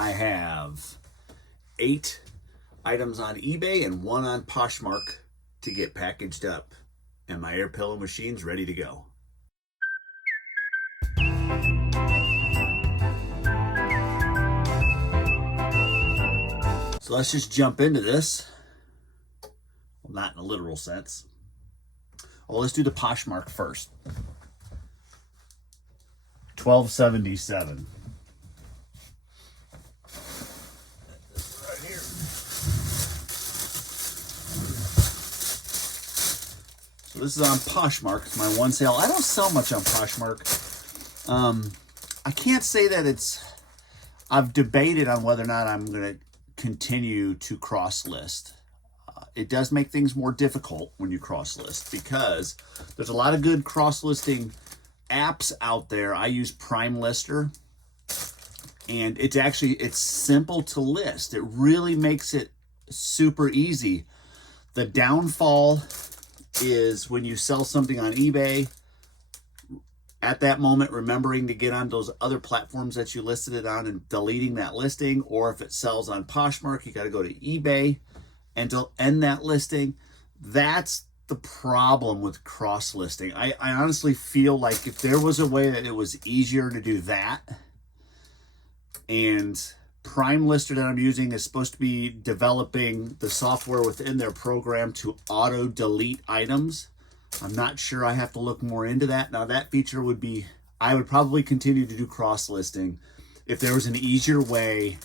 I have 8 items on eBay and 1 on Poshmark to get packaged up, and my air pillow machine's ready to go. So let's just jump into this. Well, not in a literal sense. Well, let's do the Poshmark first. $12.77. Right here. So this is on Poshmark. It's my one sale. I don't sell much on Poshmark. I can't say that it's... I've debated on whether or not I'm going to continue to cross list. It does make things more difficult when you cross list because there's a lot of good cross listing apps out there. I use Prime Lister, and it's simple to list. It really makes it super easy. The downfall is when you sell something on eBay, at that moment, remembering to get on those other platforms that you listed it on and deleting that listing, or if it sells on Poshmark, you got to go to eBay and to end that listing. That's the problem with cross listing. I honestly feel like if there was a way that it was easier to do that, and Prime Lister that I'm using is supposed to be developing the software within their program to auto delete items. I'm not sure. I have to look more into that. Now that feature would be, I would probably continue to do cross listing if there was an easier way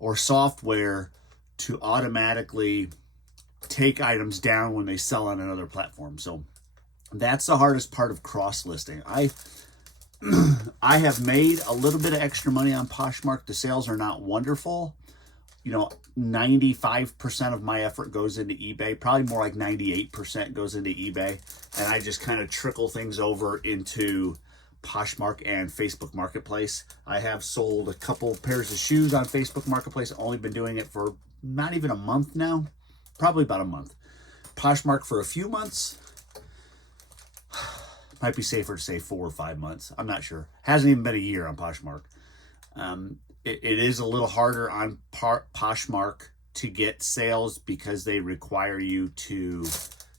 or software to automatically take items down when they sell on another platform. So that's the hardest part of cross listing. I have made a little bit of extra money on Poshmark. The sales are not wonderful. 95% of my effort goes into eBay, probably more like 98% goes into eBay. And I just kind of trickle things over into Poshmark and Facebook Marketplace. I have sold a couple pairs of shoes on Facebook Marketplace. Only been doing it for not even a month now, probably about a month. Poshmark for a few months. Might be safer to say 4 or 5 months. I'm not sure. Hasn't even been a year on Poshmark. It is a little harder on Poshmark to get sales because they require you to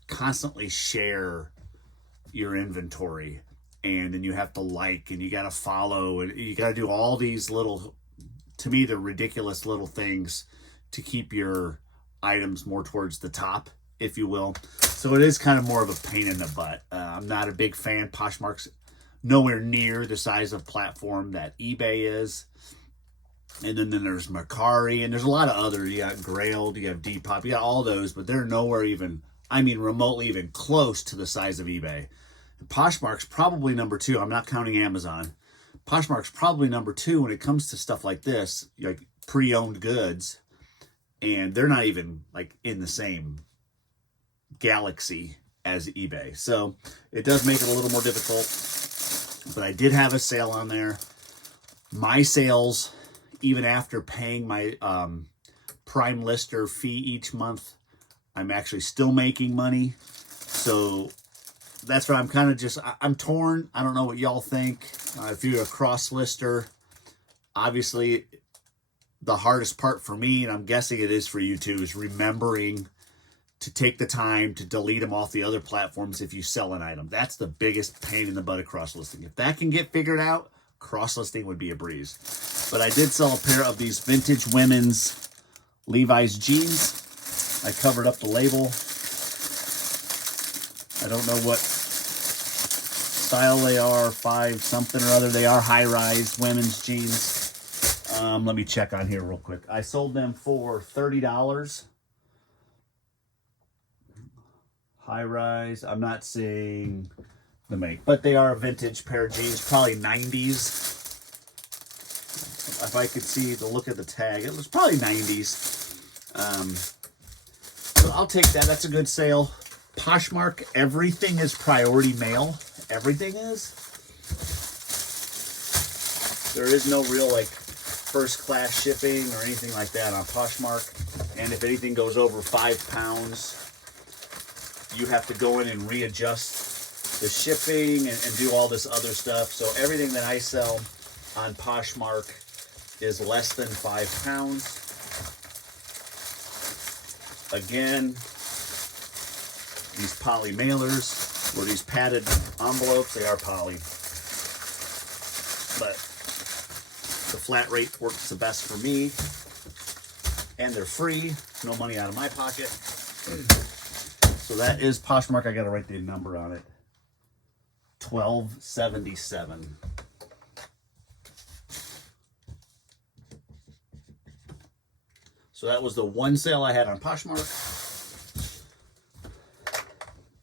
constantly share your inventory, and then you have to like, and you got to follow, and you got to do all these little, to me, the ridiculous little things to keep your items more towards the top, if you will. So it is kind of more of a pain in the butt. I'm not a big fan. Poshmark's nowhere near the size of platform that eBay is. And then there's Mercari, and there's a lot of others. You got Grailed, you have Depop, you got all those, but they're nowhere even, remotely even close to the size of eBay. And Poshmark's probably number 2. I'm not counting Amazon. Poshmark's probably number 2 when it comes to stuff like this, like pre-owned goods, and they're not even like in the same galaxy as eBay. So it does make it a little more difficult, but I did have a sale on there. My sales, even after paying my Prime Lister fee each month, I'm actually still making money. So that's why I'm kind of just, I'm torn. I don't know what y'all think. If you're a cross lister, obviously the hardest part for me, and I'm guessing it is for you too, is remembering to take the time to delete them off the other platforms if you sell an item. That's the biggest pain in the butt of cross listing. If that can get figured out, cross listing would be a breeze. But I did sell a pair of these vintage women's Levi's jeans. I covered up the label. I don't know what style they are, 5 something or other. They are high-rise women's jeans. Let me check on here real quick. I sold them for $30. High-rise. I'm not seeing the make, but they are a vintage pair of jeans, probably 90s. If I could see the look of the tag, it was probably 90s. So I'll take that. That's a good sale. Poshmark, everything is priority mail. Everything is. There is no real like first class shipping or anything like that on Poshmark. And if anything goes over 5 pounds, you have to go in and readjust the shipping and do all this other stuff. So everything that I sell on Poshmark is less than 5 pounds. Again, these poly mailers or these padded envelopes, they are poly. But the flat rate works the best for me, and they're free, no money out of my pocket. So that is Poshmark. I gotta write the number on it. $12.77. So that was the one sale I had on Poshmark.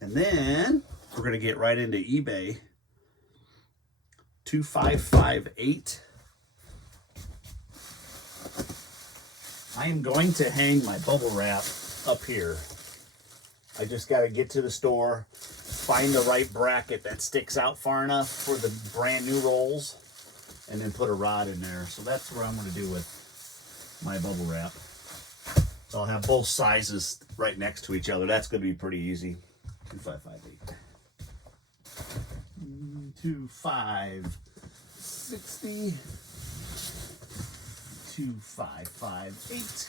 And then we're gonna get right into eBay. 2558. I am going to hang my bubble wrap up here. I just got to get to the store, find the right bracket that sticks out far enough for the brand new rolls, and then put a rod in there. So that's what I'm going to do with my bubble wrap. So I'll have both sizes right next to each other. That's going to be pretty easy. 2558. 2560. 2558.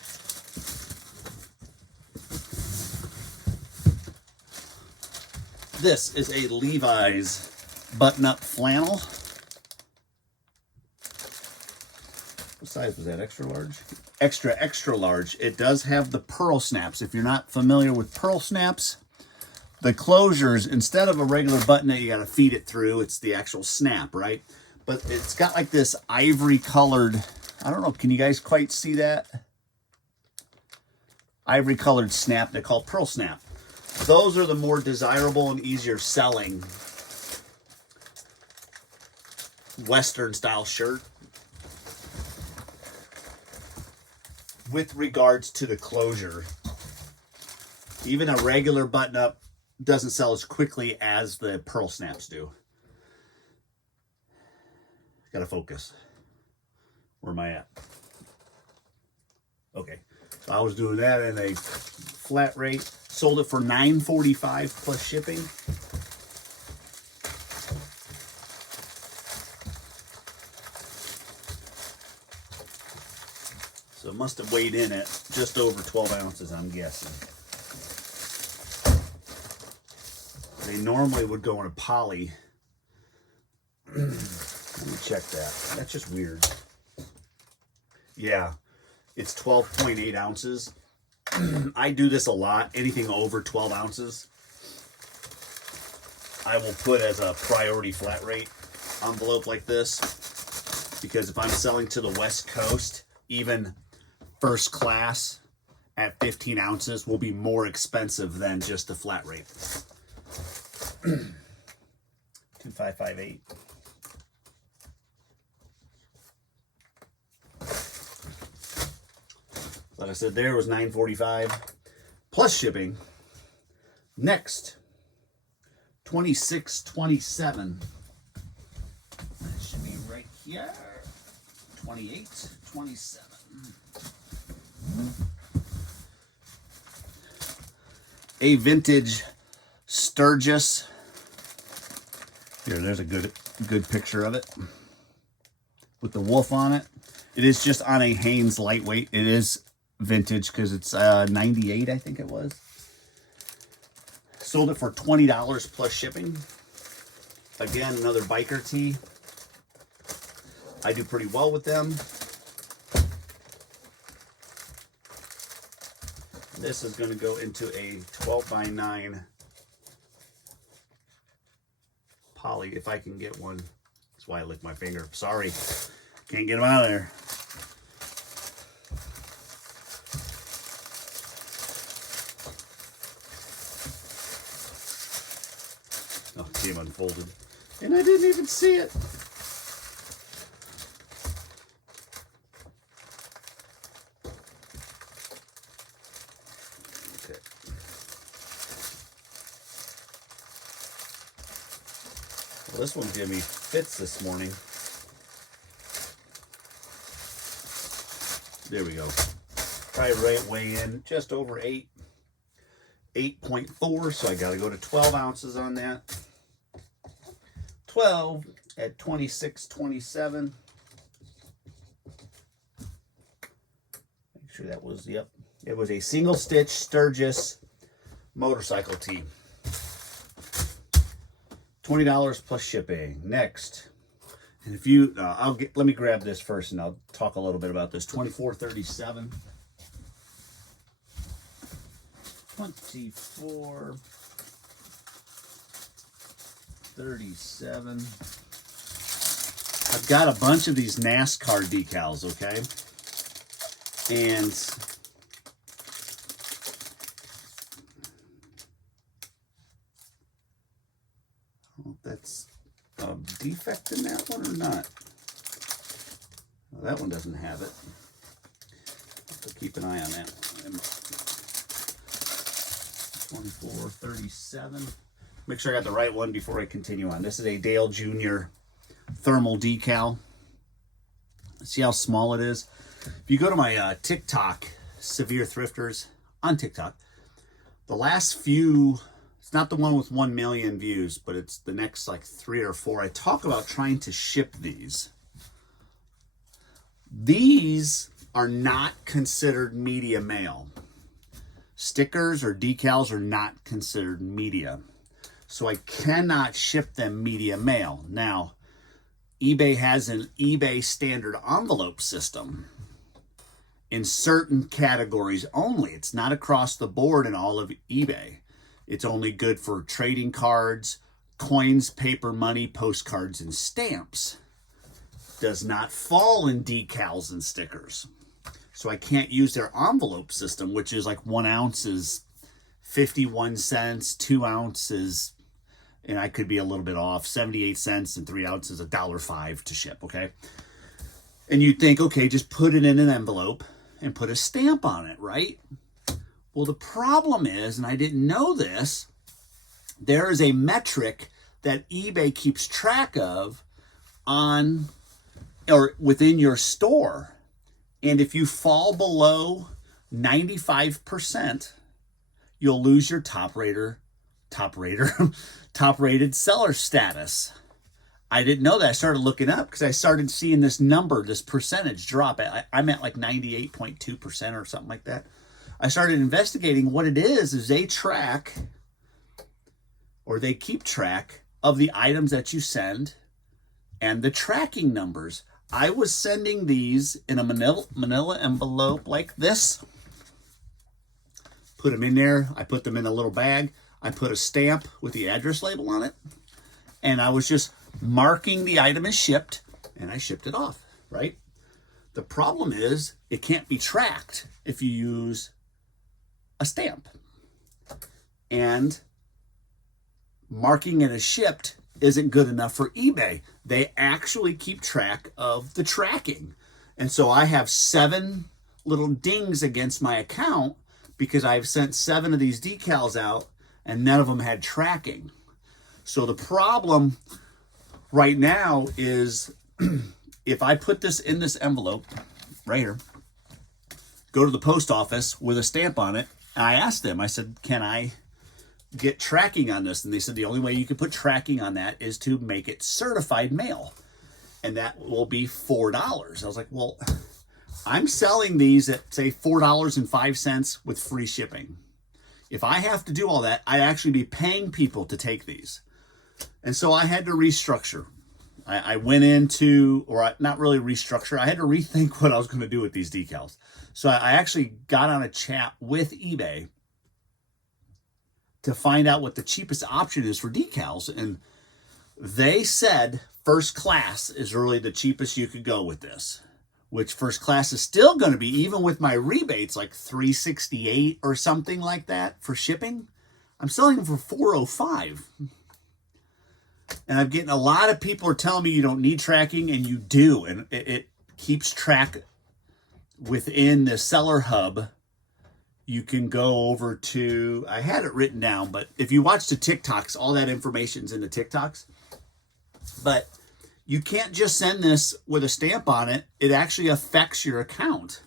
This is a Levi's button-up flannel. What size was that? Extra large? Extra large. It does have the pearl snaps. If you're not familiar with pearl snaps, the closures, instead of a regular button that you got to feed it through, it's the actual snap, right? But it's got like this ivory colored, I don't know, can you guys quite see that? Ivory colored snap, they're called pearl snap. Those are the more desirable and easier selling Western style shirt. With regards to the closure, even a regular button up doesn't sell as quickly as the pearl snaps do. Gotta focus. Where am I at? Okay, so I was doing that in a flat rate. Sold it for $9.45 plus shipping. So it must have weighed in at just over 12 ounces, I'm guessing. They normally would go in a poly. Let me check that. That's just weird. Yeah, it's 12.8 ounces. I do this a lot. Anything over 12 ounces, I will put as a priority flat rate envelope like this. Because if I'm selling to the West Coast, even first class at 15 ounces will be more expensive than just the flat rate. 2558. Like I said, there was $9.45 plus shipping. Next, 2627. That should be right here. 2827. A vintage Sturgis. Here, there's a good picture of it with the wolf on it. It is just on a Hanes lightweight. It is vintage because it's 98, I think it was. Sold it for $20 plus shipping. Again, another biker tee. I do pretty well with them. This is going to go into a 12x9 poly if I can get one. That's why I licked my finger. Sorry, can't get them out of there. Oh, it came unfolded, and I didn't even see it. Okay. Well, this one's giving me fits this morning. There we go. Probably right weigh in just over 8.4, so I got to go to 12 ounces on that. 12 at 26.27. sure that was, yep. It was a single stitch Sturgis motorcycle tee. $20 plus shipping. Next. And if you, let me grab this first and I'll talk a little bit about this. 2437. 2437. I've got a bunch of these NASCAR decals, okay? And that's a defect in that one or not? Well, that one doesn't have it. So keep an eye on that one. 2437. Make sure I got the right one before I continue on. This is a Dale Jr. thermal decal. See how small it is? If you go to my TikTok, SEVIER Thrifters on TikTok, the last few, it's not the one with 1 million views, but it's the next like 3 or 4. I talk about trying to ship these. These are not considered media mail. Stickers or decals are not considered media. So I cannot ship them media mail. Now, eBay has an eBay standard envelope system in certain categories only. It's not across the board in all of eBay. It's only good for trading cards, coins, paper money, postcards, and stamps. Does not fall in decals and stickers. So I can't use their envelope system, which is like 1 ounce is 51 cents, 2 ounces, and I could be a little bit off, 78 cents, and 3 ounces, $1.05 to ship, okay? And you'd think, okay, just put it in an envelope and put a stamp on it, right? Well, the problem is, and I didn't know this, there is a metric that eBay keeps track of on or within your store. And if you fall below 95%, you'll lose your top rated seller status. I didn't know that. I started looking up because I started seeing this number, this percentage drop. I'm at like 98.2% or something like that. I started investigating what it is they track or they keep track of the items that you send and the tracking numbers. I was sending these in a manila envelope like this. Put them in there. I put them in a little bag. I put a stamp with the address label on it. And I was just marking the item as shipped, and I shipped it off, right? The problem is it can't be tracked if you use a stamp. And marking it as shipped isn't good enough for eBay. They actually keep track of the tracking. And so I have 7 little dings against my account because I've sent 7 of these decals out and none of them had tracking. So the problem right now is if I put this in this envelope right here, go to the post office with a stamp on it, and I asked them, I said, can I get tracking on this? And they said the only way you can put tracking on that is to make it certified mail, and that will be $4. I was like, well, I'm selling these at say $4.05 with free shipping. If I have to do all that, I'd actually be paying people to take these. And so I had to restructure. I went into, or not really restructure, I had to rethink what I was going to do with these decals. So I actually got on a chat with eBay to find out what the cheapest option is for decals. And they said first class is really the cheapest you could go with this, which first class is still going to be, even with my rebates, like $368 or something like that for shipping. I'm selling them for $405. And I'm getting a lot of people are telling me you don't need tracking, and you do. And it keeps track within the seller hub. You can go over to, I had it written down, but if you watch the TikToks, all that information's in the TikToks. But you can't just send this with a stamp on it. It actually affects your account.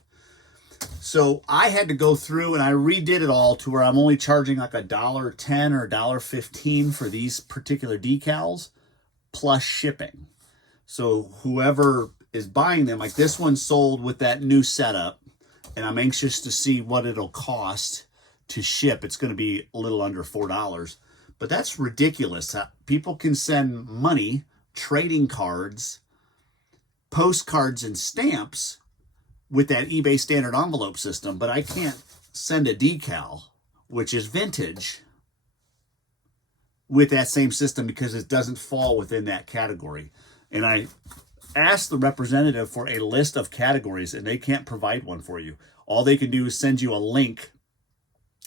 So I had to go through and I redid it all to where I'm only charging like $1.10 or $1.15 for these particular decals plus shipping. So whoever is buying them, like this one sold with that new setup, and I'm anxious to see what it'll cost to ship. It's going to be a little under $4, but that's ridiculous. People can send money, trading cards, postcards, and stamps with that eBay standard envelope system, but I can't send a decal, which is vintage, with that same system because it doesn't fall within that category. And I asked the representative for a list of categories, and they can't provide one for you. All they can do is send you a link,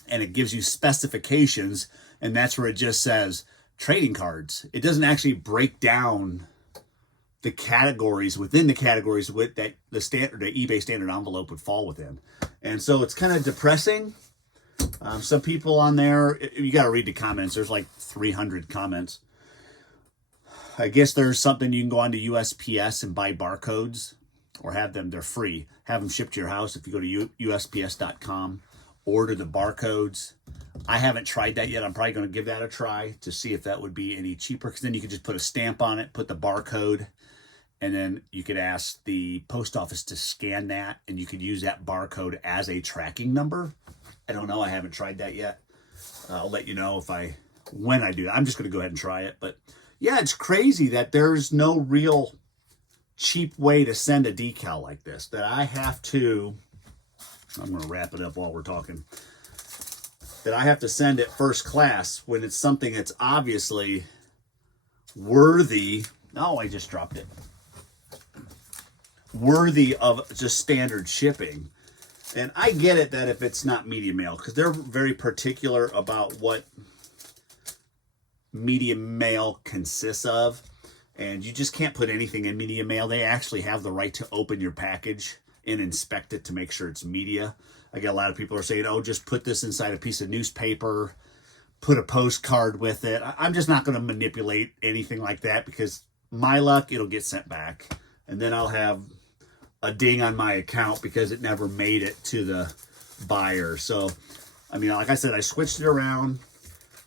and it gives you specifications, and that's where it just says trading cards. It doesn't actually break down the categories within the categories with that the eBay standard envelope would fall within. And so it's kind of depressing. Some people on there, you got to read the comments. There's like 300 comments. I guess there's something you can go on to USPS and buy barcodes, or have them, they're free. Have them shipped to your house if you go to USPS.com. Order the barcodes. I haven't tried that yet. I'm probably going to give that a try to see if that would be any cheaper, because then you could just put a stamp on it, put the barcode, and then you could ask the post office to scan that, and you could use that barcode as a tracking number. I don't know. I haven't tried that yet. I'll let you know when I do that. I'm just going to go ahead and try it. But yeah, it's crazy that there's no real cheap way to send a decal like this, that I have to, I'm going to wrap it up while we're talking, that I have to send it first class when it's something that's obviously worthy. Oh, I just dropped it. Worthy of just standard shipping. And I get it that if it's not media mail, because they're very particular about what media mail consists of, and you just can't put anything in media mail. They actually have the right to open your package and inspect it to make sure it's media. I get a lot of people are saying, oh, just put this inside a piece of newspaper, put a postcard with it. I'm just not going to manipulate anything like that, because my luck, it'll get sent back, and then I'll have a ding on my account because it never made it to the buyer. So, I mean, like I said, I switched it around.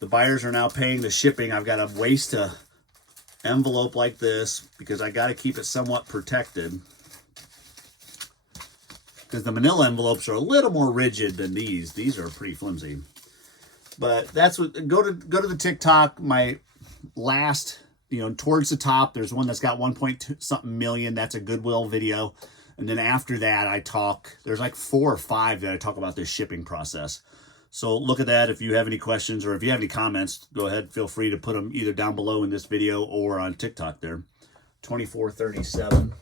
The buyers are now paying the shipping. I've got to waste a envelope like this because I got to keep it somewhat protected, because the manila envelopes are a little more rigid than these. These are pretty flimsy. But that's what, go to the TikTok, my last, towards the top, there's one that's got 1.2 something million. That's a Goodwill video. And then after that, there's like 4 or 5 that I talk about this shipping process. So look at that. If you have any questions or if you have any comments, go ahead. Feel free to put them either down below in this video or on TikTok there. 2437.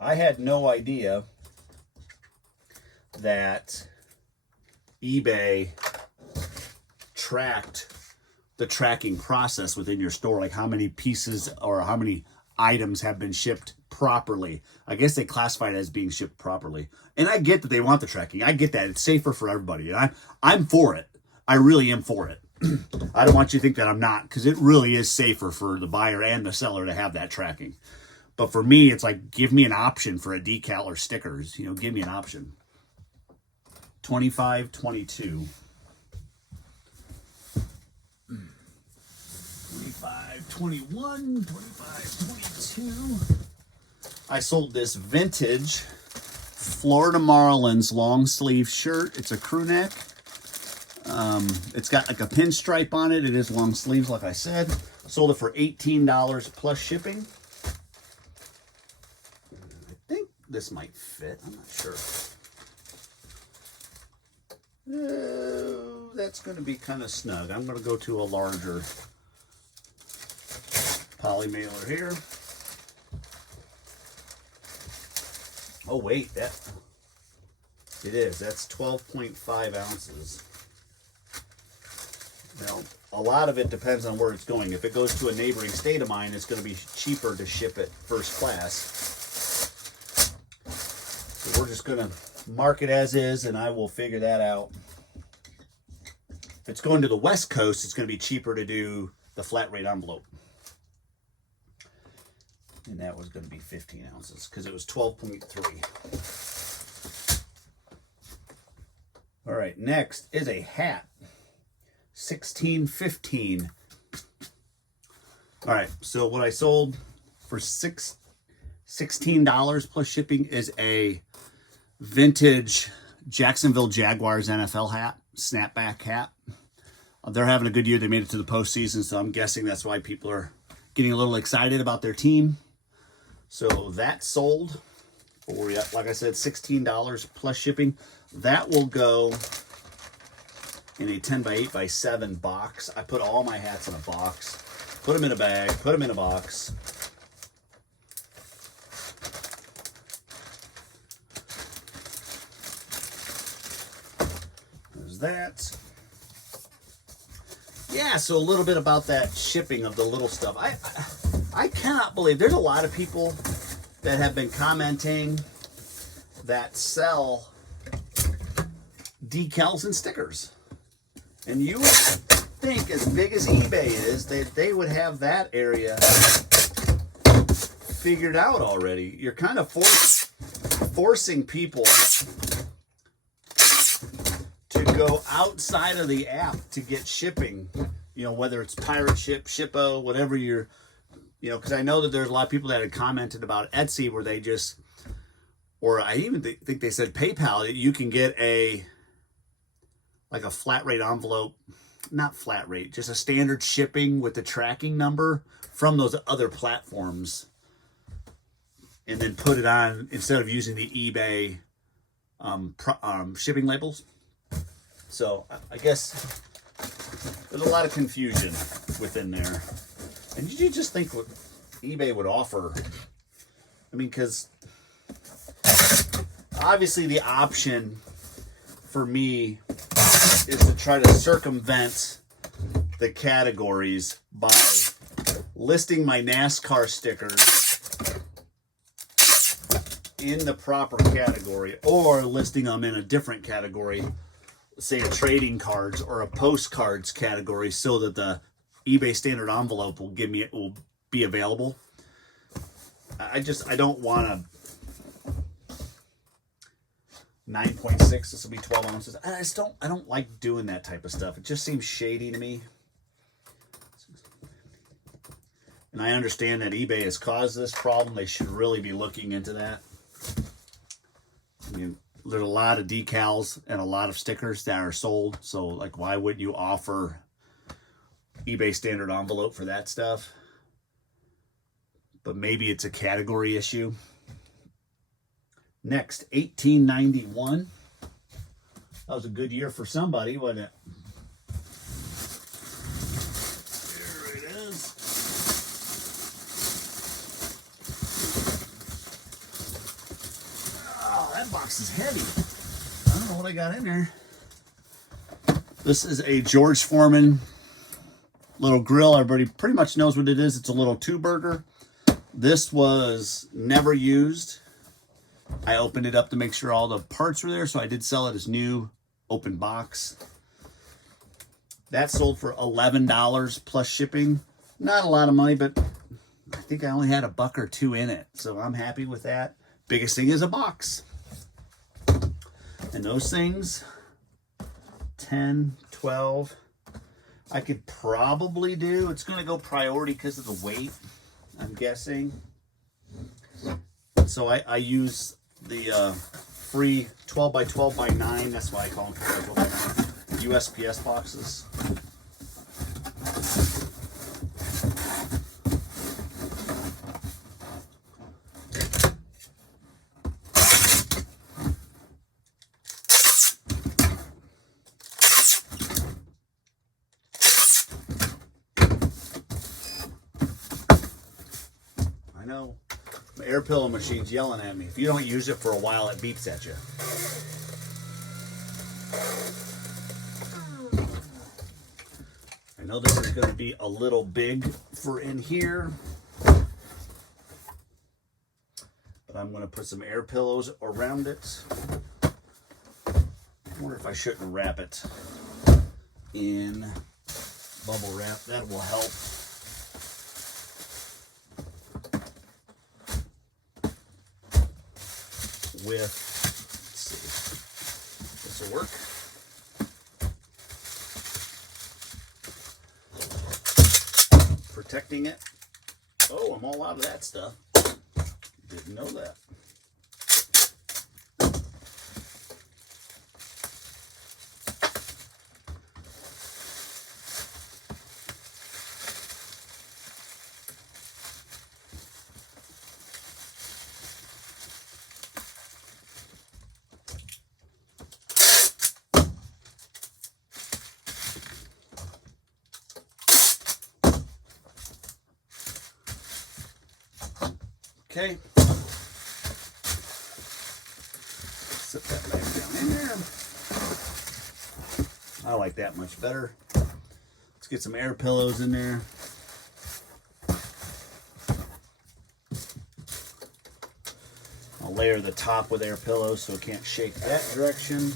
I had no idea that eBay tracked the tracking process within your store, like how many pieces or how many items have been shipped properly. I guess they classify it as being shipped properly. And I get that they want the tracking. I get that. It's safer for everybody. And I'm for it. I really am for it. I don't want you to think that I'm not, because it really is safer for the buyer and the seller to have that tracking. But for me, it's like, give me an option for a decal or stickers. Give me an option. 2522. 2521, 2522. I sold this vintage Florida Marlins long sleeve shirt. It's a crew neck. It's got like a pinstripe on it. It is long sleeves, like I said. Sold it for $18 plus shipping. I think this might fit. I'm not sure. That's going to be kind of snug. I'm going to go to a larger poly mailer here. Oh wait, it is. That's 12.5 ounces. Now, a lot of it depends on where it's going. If it goes to a neighboring state of mine, it's going to be cheaper to ship it first class. So we're just going to mark it as is, and I will figure that out. If it's going to the West Coast, it's going to be cheaper to do the flat rate envelope. And that was going to be 15 ounces because it was 12.3. All right, next is a hat. 1615. All right, so what I sold for $16 plus shipping is a vintage Jacksonville Jaguars NFL hat, snapback hat. They're having a good year. They made it to the postseason, so I'm guessing that's why people are getting a little excited about their team. So that sold for, like I said, $16 plus shipping. That will go in a 10 by 8 by 7 box. I put all my hats in a box, put them in a bag, put them in a box. There's that. Yeah, so a little bit about that shipping of the little stuff. I cannot believe there's a lot of people that have been commenting that sell decals and stickers. And you would think, as big as eBay is, that they would have that area figured out already. You're kind of forcing people to go outside of the app to get shipping. You know, whether it's Pirate Ship, Shippo, whatever you're, you know, because I know that there's a lot of people that had commented about Etsy where they just, or I even think they said PayPal, you can get like a flat rate envelope, not flat rate, just a standard shipping with the tracking number from those other platforms, and then put it on instead of using the eBay shipping labels. So I guess there's a lot of confusion within there. And you just think what eBay would offer. I mean, because obviously the option for me is to try to circumvent the categories by listing my NASCAR stickers in the proper category or listing them in a different category, say a trading cards or a postcards category, so that the eBay standard envelope will be available. I don't want to 9.6, this will be 12 ounces. I don't like doing that type of stuff. It just seems shady to me. And I understand that eBay has caused this problem. They should really be looking into that. I mean, there's a lot of decals and a lot of stickers that are sold. So, like, why wouldn't you offer eBay standard envelope for that stuff? But maybe it's a category issue. Next, $18.91. That was a good year for somebody, wasn't it? There it is. Oh, that box is heavy. I don't know what I got in there. This is a George Foreman little grill. Everybody pretty much knows what it is. It's a little two-burger. This was never used. I opened it up to make sure all the parts were there, so I did sell it as new, open box. That sold for $11 plus shipping. Not a lot of money, but I think I only had $1 or $2 in it, so I'm happy with that. Biggest thing is a box. And those things, 10, 12, I could probably do. It's going to go priority because of the weight, I'm guessing. So I use the free 12 by 12 by 9, that's why I call them 12 by 12 by 9, USPS boxes. I know. My air pillow machine's yelling at me. If you don't use it for a while, it beeps at you. I know this is going to be a little big for in here, but I'm going to put some air pillows around it. I wonder if I shouldn't wrap it in bubble wrap. That will help. With, let's see, this will work. Protecting it. Oh, I'm all out of that stuff. Didn't know that. Okay. Set that back down in there. I like that much better. Let's get some air pillows in there. I'll layer the top with air pillows so it can't shake that direction.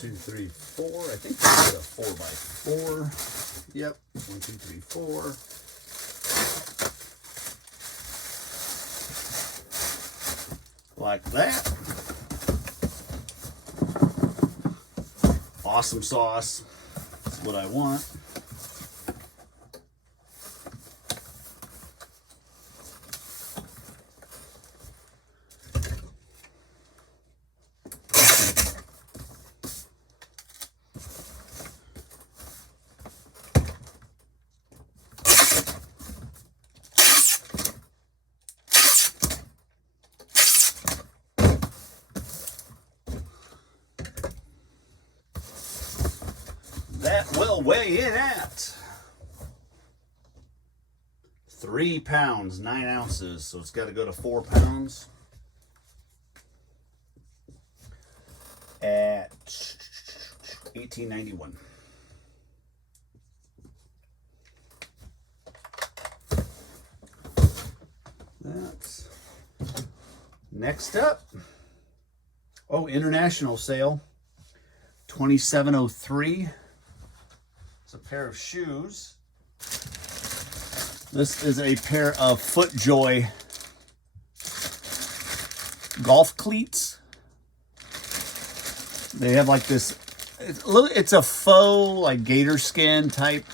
Two, three, four. I think that's a 4x4. Yep. 1, 2, 3, 4. Like that. Awesome sauce. That's what I want. That will weigh in at 3 pounds, 9 ounces. So it's got to go to 4 pounds at $18.91. That's next up. Oh, international sale, $27.03. It's a pair of shoes. This is a pair of FootJoy golf cleats. They have like this, it's a faux like gator skin type,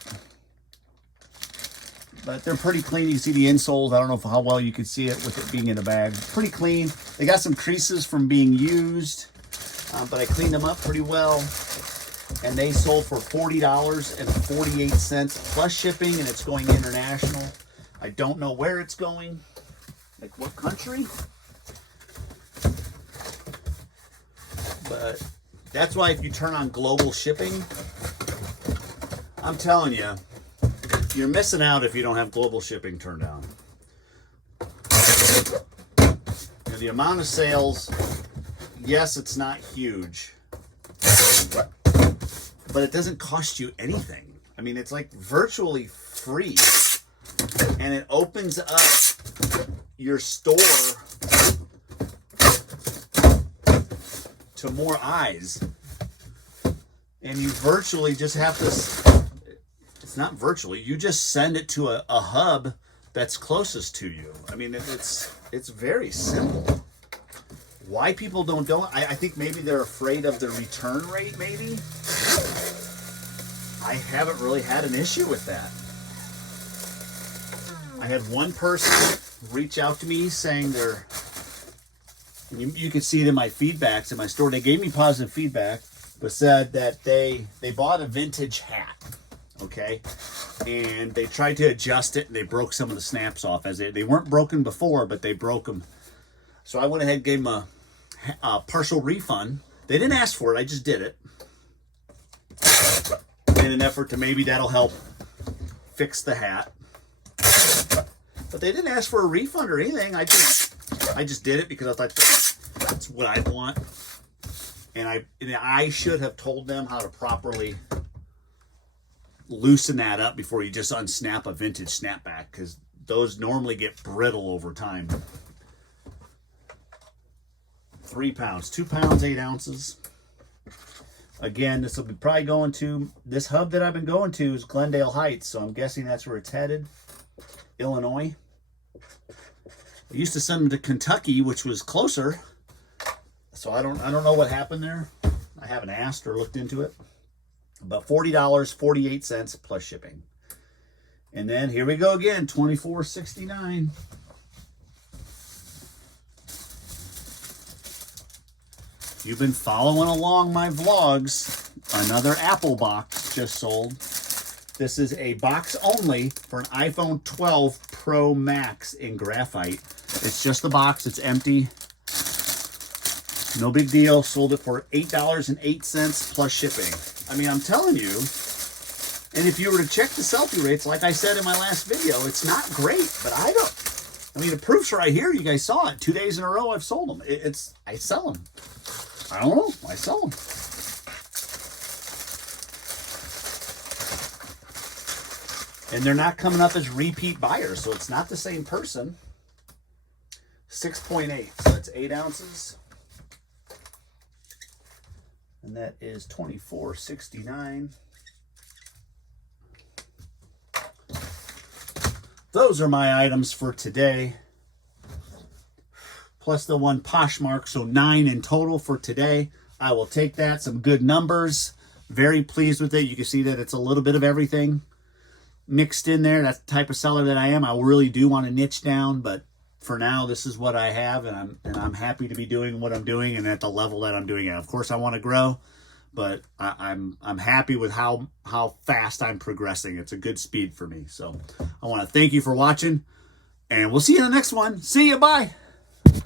but they're pretty clean. You see the insoles. I don't know how well you can see it with it being in a bag. Pretty clean. They got some creases from being used, but I cleaned them up pretty well. And they sold for $40.48 plus shipping, and it's going international. I don't know where it's going, like what country. But that's why if you turn on global shipping, I'm telling you, you're missing out if you don't have global shipping turned on. You know, the amount of sales, yes, it's not huge, but it doesn't cost you anything. I mean, it's like virtually free, and it opens up your store to more eyes. And you virtually just have to, it's not virtually, you just send it to a hub that's closest to you. I mean, it's very simple. Why people don't do it, I think maybe they're afraid of the return rate, maybe. I haven't really had an issue with that. I had one person reach out to me saying they're, you can see it in my feedbacks in my store, they gave me positive feedback, but said that they bought a vintage hat, okay? And they tried to adjust it and they broke some of the snaps off. As they weren't broken before, but they broke them. So I went ahead and gave them a partial refund. They didn't ask for it, I just did it. In an effort to maybe that'll help fix the hat. But they didn't ask for a refund or anything. I just did it because I thought that's what I want. And I should have told them how to properly loosen that up before you just unsnap a vintage snapback, because those normally get brittle over time. 3 pounds, 2 pounds, 8 ounces. Again, this will be probably going to, this hub that I've been going to is Glendale Heights, so I'm guessing that's where it's headed. Illinois. I used to send them to Kentucky, which was closer. So I don't know what happened there. I haven't asked or looked into it. But $40.48 plus shipping. And then here we go again, $24.69. You've been following along my vlogs. Another Apple box just sold. This is a box only for an iPhone 12 Pro Max in graphite. It's just the box, it's empty. No big deal. Sold it for $8.08 plus shipping. I mean, I'm telling you, and if you were to check the sell-through rates, like I said in my last video, it's not great, but I mean, the proof's right here. You guys saw it. 2 days in a row I've sold them. I sell them. I don't know. I sell them. And they're not coming up as repeat buyers, so it's not the same person. 6.8, so that's 8 ounces. And that is $24.69. Those are my items for today. Plus the one Poshmark, so 9 in total for today. I will take that. Some good numbers. Very pleased with it. You can see that it's a little bit of everything mixed in there. That's the type of seller that I am. I really do want to niche down, but for now, this is what I have, and I'm happy to be doing what I'm doing and at the level that I'm doing it. Of course, I want to grow, but I'm happy with how fast I'm progressing. It's a good speed for me. So I want to thank you for watching, and we'll see you in the next one. See you. Bye.